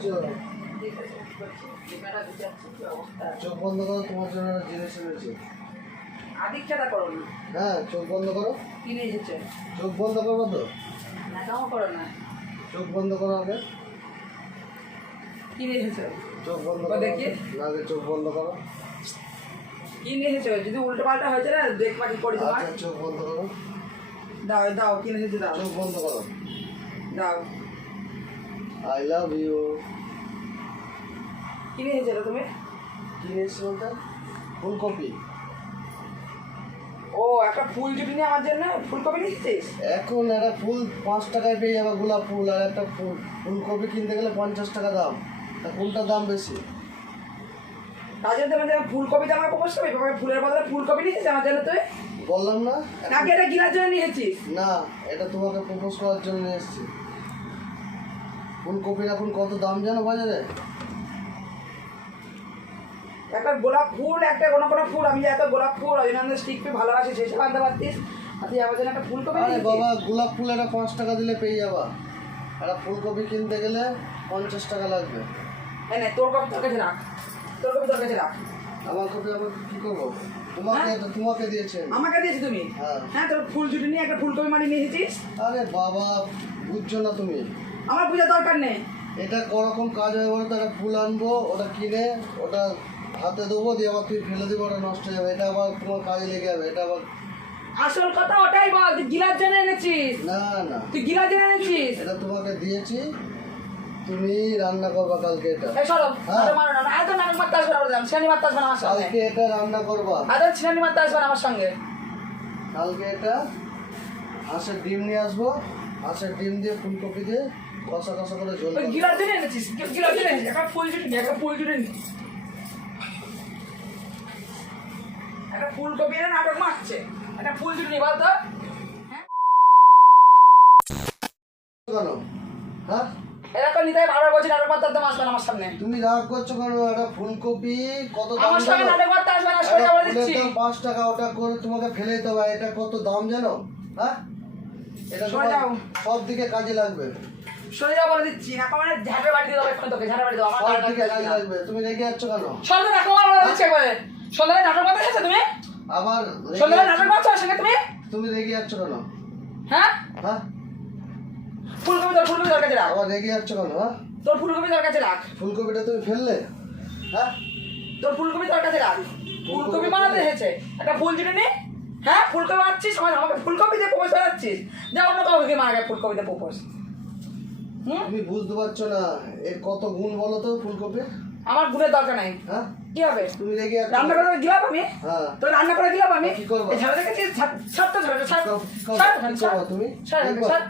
করছো? চোখ বন্ধ করো, তোমার জন্য জিনিস এনেছি। আদিক্ষাটা করো না। হ্যাঁ, চোখ বন্ধ করো। কি নিয়ে এসেছে? চোখ বন্ধ করবো তো? না কামও করো না। চোখ বন্ধ করো আগে। কি নিয়ে এসেছে? চোখ বন্ধ করো দেখি। আগে, চোখ বন্ধ করো। কি নিয়ে এসেছে? যদি উল্টো পাল্টা হয়েছে না দেখবা কি করি তোমার। আচ্ছা, চোখ বন্ধ করো। দাও দাও, কি নিয়ে এসেছে দাও। চোখ বন্ধ করো। দাও। I love you. কি নিয়ে এসেছো তুমি? কি নিয়েছি বলতে? ফুলকপি। ও একটা ফুল জুটি নিয়ে আমার জন্য ফুলকপি নিয়ে এসেছিস? এখন একটা ফুল 5 টাকায় পেয়ে যাবে, গোলাপ ফুল। আর একটা ফুলকপি কিনতে গেলে 50 টাকা দাম। তা কোনটার দাম বেশি? তার জন্য তোমার ফুলকপিতে আমার প্রপোজ করবি? ফুলের বদলে ফুলকপি নিয়ে এসেছিস আমার জন্য তুই? বললাম না? নাকি এটা গিলার জন্য নিয়ে এসেছিস? না, এটা তোমাকে প্রপোজ করার জন্য নিয়ে এসেছি। ফুলকপির এখন কত দাম জানো বাজারে? একটা গোলাপ ফুল, একটা কোনো কোনো ফুল, আমি যে এত গোলাপ ফুল অরিজিনাল স্টিক পেয়ে ভালোবাসি সেই সব আনতে পারতিস। আর তুই আমার জন্য একটা ফুলকপি আরে নিয়ে বাবা, এসেছিস? গোলাপ ফুল একটা 5 টাকা দিলে পেয়ে যাবা। একটা ফুলকপি কিনতে গেলে 50 টাকা লাগবে। এই নে, তোর কপি তোর কাছে রাখ, তোর কপি তোর কাছে রাখ। আমার কপি আবার কি করবো? তোমাকে তোমাকে দিয়েছে। আমাকে দিয়েছি তুমি? হ্যাঁ। হ্যাঁ, তোর ফুল জুটি নিয়ে একটা ফুলকপি মাটি নিয়ে এসেছিস। আরে বাবা, বুঝছো না তুমি? আমার বোঝার দরকার নেই। এটা করকম কাজ হয় বলো তো? একটা ফুল আনবো, ওটা কিনে ওটা হাতে দেবো, দিয়ে আবার তুই ফেলে দেবো, ওটা নষ্ট হয়ে যাবে। এটা আবার তোমার কাজে লেগে যাবে। এটা আবার আসল কথা ওটাই বল, তুই গিলার জন্য এনেছিস? না না, তুই গিলার জন্য এনেছিস? এটা তোমাকে দিয়েছি, তুমি রান্না করবা কালকে এটা। এই সরো, হ্যাঁ। আরে মারো না, এত নাটক মারতে আসবে না, বললাম ছিনানি মারতে আসবে না আমার সঙ্গে। কালকে এটা রান্না করবা। এত ছিনানি মারতে আসবে না আমার সঙ্গে। কালকে এটা হাঁসের ডিম নিয়ে আসবো, হাঁসের ডিম দিয়ে ফুলকপি দিয়ে কষা কষা করে ঝোল তুই করবো। গিলার জন্য এনেছিস? গিলার জন্য এনেছিস? একটা ফুল জুটি নিয়ে, একটা ফুল জুটি নিয়ে একটা ফুলকপি এনে নাটক মারছে। একটা ফুল জুটি নিয়ে বল তো। কেন? হ্যাঁ, এরকম নিতে বারবার বলছি নাটক মারতে আসবে না আমার সামনে। তুমি রাগ করছো কেন? একটা ফুলকপি কত দাম আমার সঙ্গে জানো? নাটক মারতে আসবে না, সোজা বলে দিচ্ছি। 5 টাকা, ওটা করে তোমাকে ফেলে দিতে হবে। এটা কত দাম জানো? হ্যাঁ, এটা সরে যাও। সব দিকে কাজে লাগবে। সোজা বলে দিচ্ছি, না মানে ঝাঁপে বাড়ি দিয়ে দেবো এখন তোকে, ঝাঁপে বাড়ি দেবো আমার সব গাড়ি দিকে কাজে লাগবে। তুমি রেগে যাচ্ছ কেন? সন্ধ্যা নাটক বলে দিচ্ছি একবারে। সন্ধ্যায় নাটক মারতে এসেছো তুমি? আবার সন্ধ্যায় নাটক মারছো আমার সঙ্গে তুমি? তুমি রেগে যাচ্ছ কেন? হ্যাঁ, হ্যাঁ, ফুলকপি তোর ফুলকপি তোর কাছে রাখ। আবার রেগে যাচ্ছ কেন? হ্যাঁ, তোর ফুলকপি তোর কাছে রাখ। ফুলকপিটা তুমি ফেললে? হ্যাঁ, তোর ফুলকপি তোর কাছে রাখ। ফুলকপি বানাতে এসেছে, একটা ফুল জুটে নি। হ্যাঁ, ফুলকপি মারছিস, আমাকে ফুলকপি দিয়ে প্রপোজ বানাচ্ছিস। যা অন্য কাউকে মারা যায় ফুলকপিতে প্রপোজ। তুমি বুঝতে পারছো না এর কত গুণ বলো তো ফুলকপি? আমার গুণের দরকার নাই। হ্যাঁ, কি হবে? তুমি রেগে যাচ্ছ? রান্না করে দিলাম আমি? হ্যাঁ, তোর রান্না করে দিলাম আমি? কি করবো? এই ঝাড়া দেখেছিস? ছাড় তো, ছাড়, ছাড়, কি করবো তুমি? ছাড়, ছাড়, দেখবা? ছাড়।